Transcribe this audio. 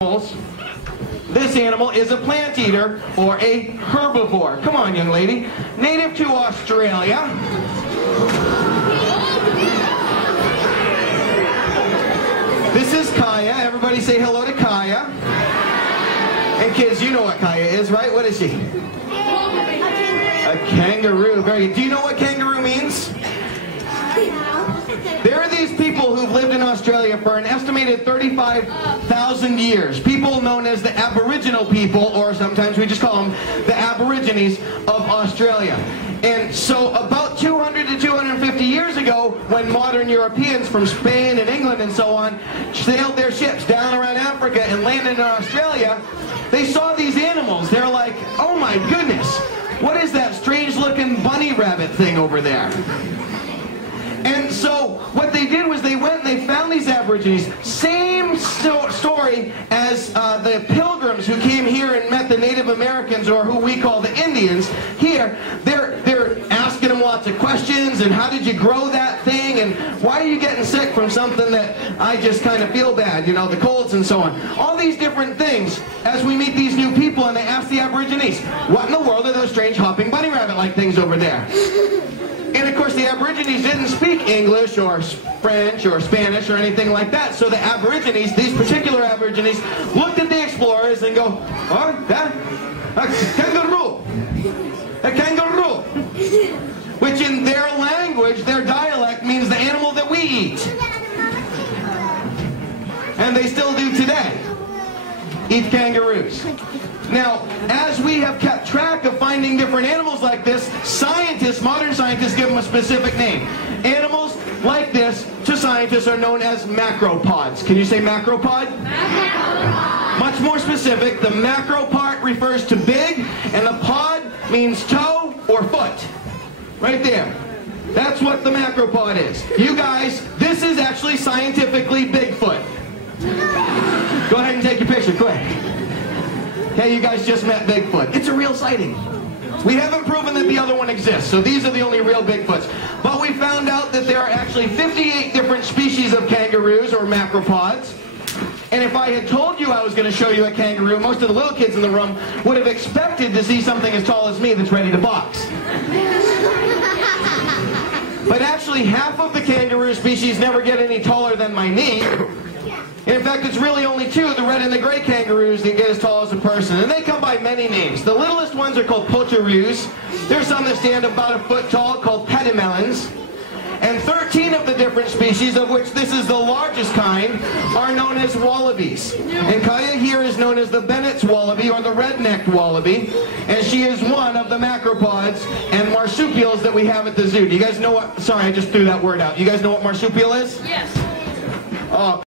This animal is a plant eater or a herbivore. Come on, young lady. Native to Australia. This is Caya. Everybody say hello to Caya. And kids, you know what Caya is, right? What is she? A kangaroo. Very good. Do you know what kangaroo means? There are these people who've lived in Australia for an estimated 35,000 years. People known as the Aboriginal people, or sometimes we just call them the Aborigines of Australia. And so about 200 to 250 years ago, when modern Europeans from Spain and England and so on sailed their ships down around Africa and landed in Australia, they saw these animals. They're like, oh my goodness, what is that strange looking bunny rabbit thing over there? And so what they did was they went and they found these Aborigines. Same story as the pilgrims who came here and met the Native Americans, or who we call the Indians here. They're asking them lots of questions, and how did you grow that thing, and why are you getting sick from something that I just kind of feel bad, you know, the colds and so on. All these different things as we meet these new people, and they ask the Aborigines, what in the world are those strange hopping bunny rabbit-like things over there? And of course the Aborigines didn't speak English or French or Spanish or anything like that. So the Aborigines, these particular Aborigines, looked at the explorers and go, oh, that, a kangaroo. A kangaroo. Which in their language, their dialect, means the animal that we eat. And they still do today. Eat kangaroos. Now, as we have kept track of finding different animals like this, scientists, modern scientists, give them a specific name. Animals like this, to scientists, are known as macropods. Can you say macropod? Macropod. Much more specific, the macro part refers to big, and the pod means toe or foot. Right there. That's what the macropod is. You guys, this is actually scientifically Bigfoot. Go ahead and take your picture, quick. Hey, you guys just met Bigfoot. It's a real sighting. We haven't proven that the other one exists, so these are the only real Bigfoots. But we found out that there are actually 58 different species of kangaroos, or macropods. And if I had told you I was going to show you a kangaroo, most of the little kids in the room would have expected to see something as tall as me that's ready to box. But actually, half of the kangaroo species never get any taller than my knee. In fact, it's really only two, the red and the gray kangaroos, that get as tall as a person. And they come by many names. The littlest ones are called potaroos. There's some that stand about a foot tall called pademelons. And 13 of the different species, of which this is the largest kind, are known as wallabies. And Caya here is known as the Bennett's wallaby, or the red-necked wallaby. And she is one of the macropods and marsupials that we have at the zoo. Do you guys know what... Sorry, I just threw that word out. You guys know what marsupial is? Yes. Oh.